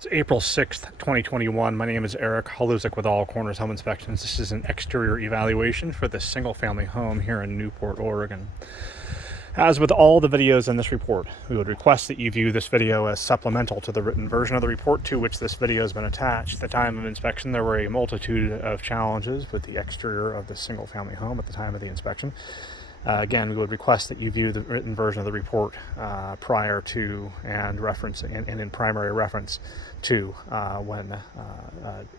It's April 6th, 2021. My name is Eric Haluzik with All Corners Home Inspections. This is an exterior evaluation for this single-family home here in Newport, Oregon. As with all the videos in this report, we would request that you view this video as supplemental to the written version of the report to which this video has been attached. At the time of inspection, there were a multitude of challenges with the exterior of this single-family home at the time of the inspection. Again, we would request that you view the written version of the report prior to and in primary reference to when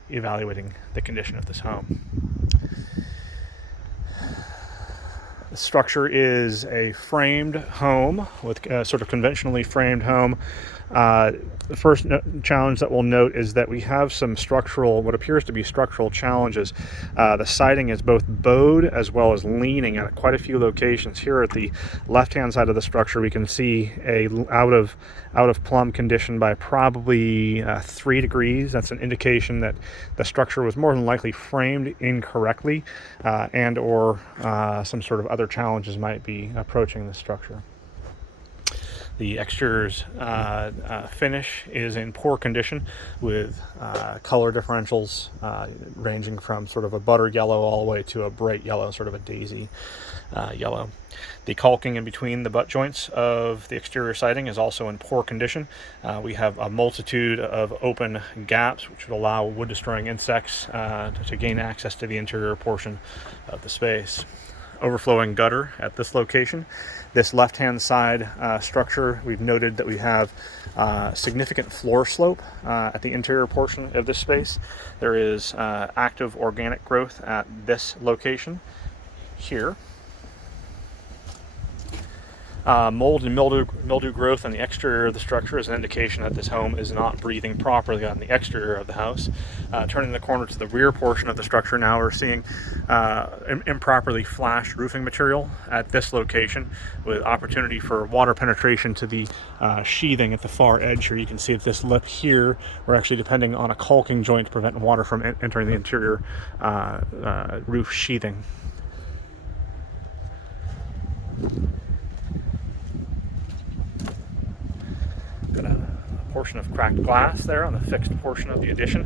evaluating the condition of this home. The structure is a framed home with sort of conventionally framed home. The first challenge that we'll note is that we have some what appears to be structural challenges. The siding is both bowed as well as leaning at quite a few locations. Here at the left-hand side of the structure, we can see a out of plumb condition by probably 3 degrees. That's an indication that the structure was more than likely framed incorrectly, and or some sort of other challenges might be approaching the structure. The exterior's finish is in poor condition with color differentials ranging from sort of a butter yellow all the way to a bright yellow, sort of a daisy yellow. The caulking in between the butt joints of the exterior siding is also in poor condition. We have a multitude of open gaps which would allow wood-destroying insects to gain access to the interior portion of the space. Overflowing gutter at this location. This left-hand side structure, we've noted that we have significant floor slope at the interior portion of this space. There is active organic growth at this location here. Mold and mildew growth on the exterior of the structure is an indication that this home is not breathing properly on the exterior of the house. Turning the corner to the rear portion of the structure, now we're seeing improperly flashed roofing material at this location with opportunity for water penetration to the sheathing at the far edge here. You can see that this lip here, we're actually depending on a caulking joint to prevent water from entering the interior roof sheathing. Got a portion of cracked glass there on the fixed portion of the addition.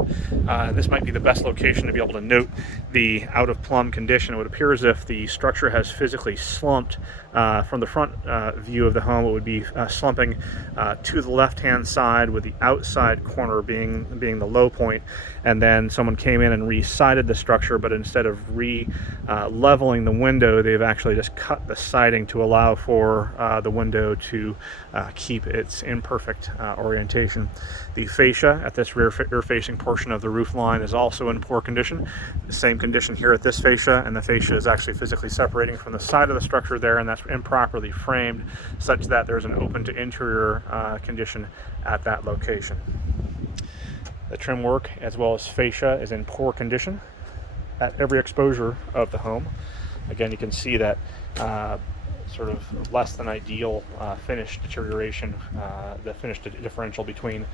This might be the best location to be able to note the out of plumb condition. It would appear as if the structure has physically slumped from the front view of the home. It would be slumping to the left-hand side, with the outside corner being the low point, and then someone came in and re-sided the structure, but instead of leveling the window, they've actually just cut the siding to allow for the window to keep its imperfect orientation. The fascia at this rear-facing portion of the roof line is also in poor condition. The same condition here at this fascia, and the fascia is actually physically separating from the side of the structure there, and that's improperly framed such that there's an open to interior condition at that location. The trim work as well as fascia is in poor condition at every exposure of the home. Again, you can see that sort of less than ideal finish deterioration, the finish differential between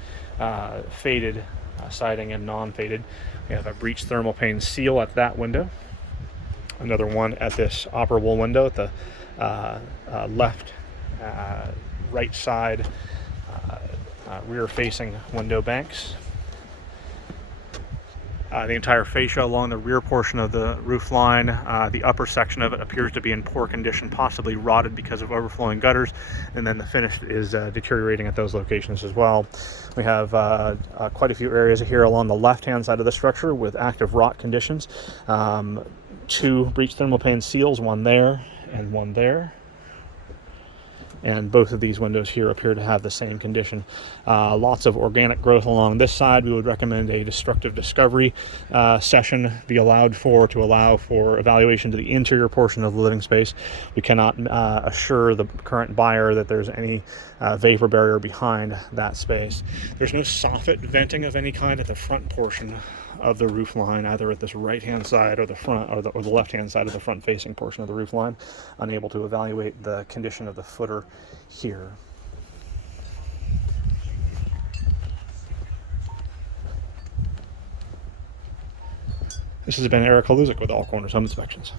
faded siding and non-faded. We have a breached thermal pane seal at that window. Another one at this operable window at the left right side rear facing window banks. The entire fascia along the rear portion of the roof line, the upper section of it appears to be in poor condition, possibly rotted because of overflowing gutters, and then the finish is deteriorating at those locations as well. We have quite a few areas here along the left-hand side of the structure with active rot conditions. 2 breached thermal pane seals, one there and one there. And both of these windows here appear to have the same condition. Lots of organic growth along this side. We would recommend a destructive discovery session be allowed to allow for evaluation to the interior portion of the living space. We cannot assure the current buyer that there's any vapor barrier behind that space. There's no soffit venting of any kind at the front portion of the roof line, either at this right-hand side or the left-hand side of the front-facing portion of the roof line. Unable to evaluate the condition of the footer here. This has been Eric Haluzik with All Corners Home Inspections.